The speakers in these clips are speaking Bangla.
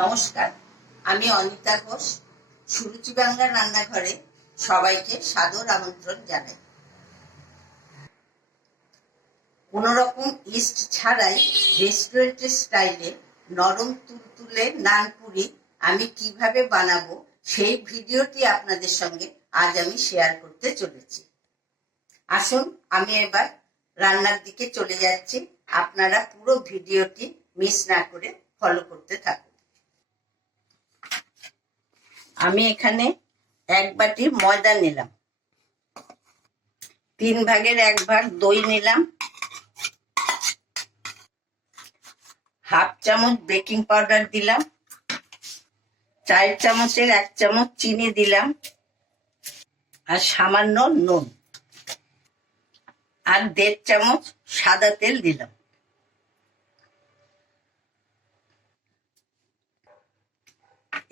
নমস্কার, আমি অনিতা ঘোষ। সুরুচি বাংলা রান্নাঘরে সবাইকে সাদর আমন্ত্রণ জানাই। কোনো রকম ইস্ট ছাড়াই রেস্টুরেন্টের স্টাইলে নরম তুলতুলে নানপুরি আমি কিভাবে বানাবো সেই ভিডিওটি আপনাদের সঙ্গে আজ আমি শেয়ার করতে চলেছি। আসুন আমি এবার রান্নার দিকে চলে যাচ্ছি। আপনারা পুরো ভিডিওটি মিস না করে ফলো করতে থাকুন। আমি এখানে 1 বাটি ময়দা নিলাম, 3 ভাগের 1 ভাগ দই নিলাম, হাফ চামচ বেকিং পাউডার দিলাম, 4 চামচের 1 চামচ চিনি দিলাম, আর সামান্য নুন, আর 1.5 চামচ সাদা তেল দিলাম।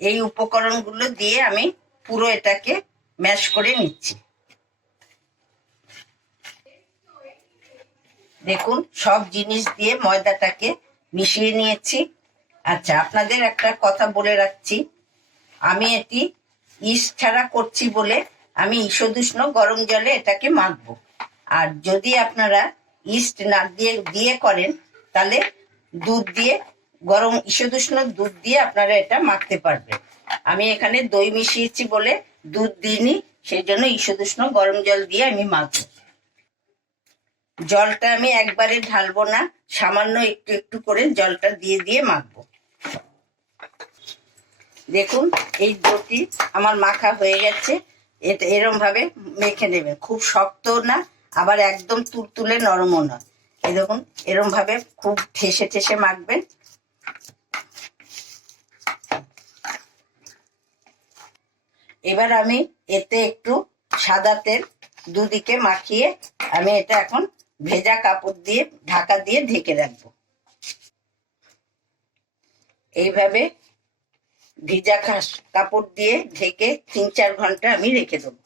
এই উপকরণগুলো দিয়ে আমি পুরো এটাকে ম্যাশ করে নিচ্ছি। দেখুন, সব জিনিস দিয়ে ময়দাটাকে মিশিয়ে নিয়েছি। আচ্ছা, আপনাদের একটা কথা বলে রাখছি, আমি এটি ইস্ট ছাড়া করছি বলে আমি ঈষদুষ্ণ গরম জলে এটাকে মাখবো। আর যদি আপনারা ইস্ট না দিয়ে করেন তাহলে দুধ দিয়ে, গরম ঈষদুষ্ণ দুধ দিয়ে আপনারা এটা মাখতে পারবেন। আমি এখানে দই মিশিয়েছি বলে দুধ দিইনি, সেই জন্য ঈষদুষ্ণ গরম জল দিয়ে আমি মাখবো। জলটা আমি একবারে ঢালবো না, সামান্য একটু একটু করে জলটা দিয়ে দিয়ে মাখবো। দেখুন, এই ডোটি আমার মাখা হয়ে গেছে। এটা এরম ভাবে মেখে নেবেন, খুব শক্তও না আবার একদম তুলতুলে নরমও না। এই দেখুন, এরম ভাবে খুব ঠেসে ঠেসে মাখবেন। এবার আমি এতে একটু সাদা তেল দুদিকে মাখিয়ে আমি এটা এখন ভেজা কাপড় দিয়ে ঢাকা দিয়ে ঢেকে রাখবো। এইভাবে ভিজা কাপড় দিয়ে ঢেকে 3-4 ঘন্টা আমি রেখে দেবো।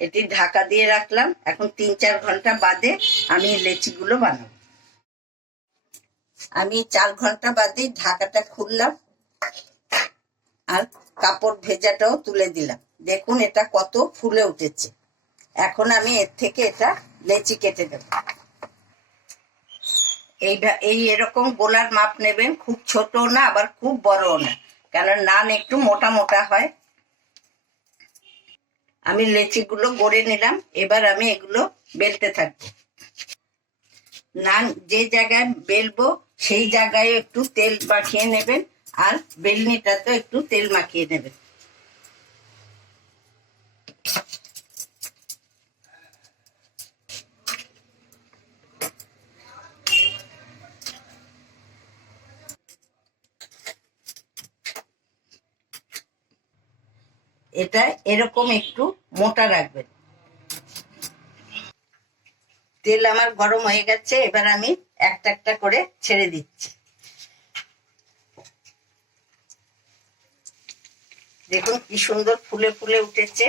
এটি ঢাকা দিয়ে রাখলাম। এখন 3-4 ঘন্টা বাদে আমি লেচিগুলো বানাবো। আমি 4 ঘন্টা বাদে ঢাকাটা খুললাম আর কাপড় ভেজাটাও তুলে দিলাম। দেখুন এটা কত ফুলে উঠেছে। এখন আমি এর থেকে এটা লেচি কেটে দেব। এই এরকম গোলার মাপ নেবেন, খুব ছোট না আবার খুব বড়ও না, কারণ নান একটু মোটা মোটা হয়। আমি লেচিগুলো গড়ে নিলাম। এবার আমি এগুলো বেলতে থাকবো। নান যে জায়গায় বেলবো সেই জায়গায় একটু তেল মাখিয়ে নেবেন, আর বেলনিটাতে একটু তেল মাখিয়ে নেবেন। এটা এরকম একটু মোটা রাখবেন। তেল আমার গরম হয়ে গেছে, এবার আমি একটা একটা করে ছেড়ে দিচ্ছি। দেখুন কি সুন্দর ফুলে ফুলে উঠেছে।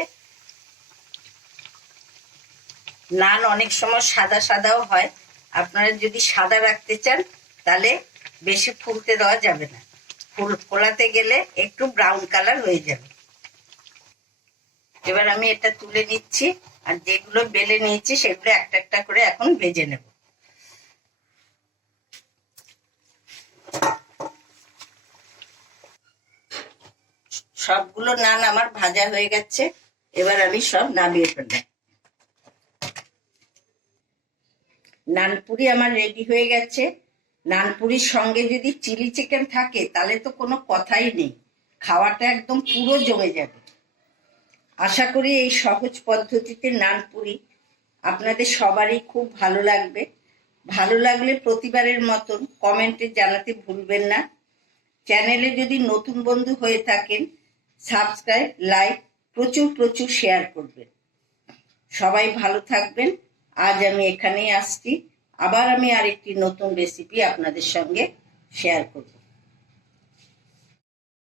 নান অনেক সময় সাদা সাদাও হয়। আপনারা যদি সাদা রাখতে চান তাহলে বেশি ফুলতে দেওয়া যাবে না, ফোলাতে গেলে একটু ব্রাউন কালার হয়ে যাবে। এবার আমি এটা তুলে নিচ্ছি, আর যেগুলো বেলে নিয়েছি সেগুলো একটা একটা করে এখন ভেজে নেব। সবগুলো নান আমার ভাজা হয়ে গেছে। এবার আমি সব নামিয়ে ফেললাম। নানপুরি আমার রেডি হয়ে গেছে। নানপুরির সঙ্গে যদি চিলি চিকেন থাকে তাহলে তো কোনো কথাই নেই, খাওয়াটা একদম পুরো জমে যাবে। আশা করি এই সহজ পদ্ধতিতে নানপুরি আপনাদের সবারই খুব ভালো লাগবে। ভালো লাগলে প্রতিবারের মতন কমেন্টে জানাতে ভুলবেন না। চ্যানেলে যদি নতুন বন্ধু হয়ে থাকেন, সাবস্ক্রাইব, লাইক, প্রচুর প্রচুর শেয়ার করবেন। সবাই ভালো থাকবেন। আজ আমি এখানেই আসছি। আবার আমি আরেকটি নতুন রেসিপি আপনাদের সঙ্গে শেয়ার করব।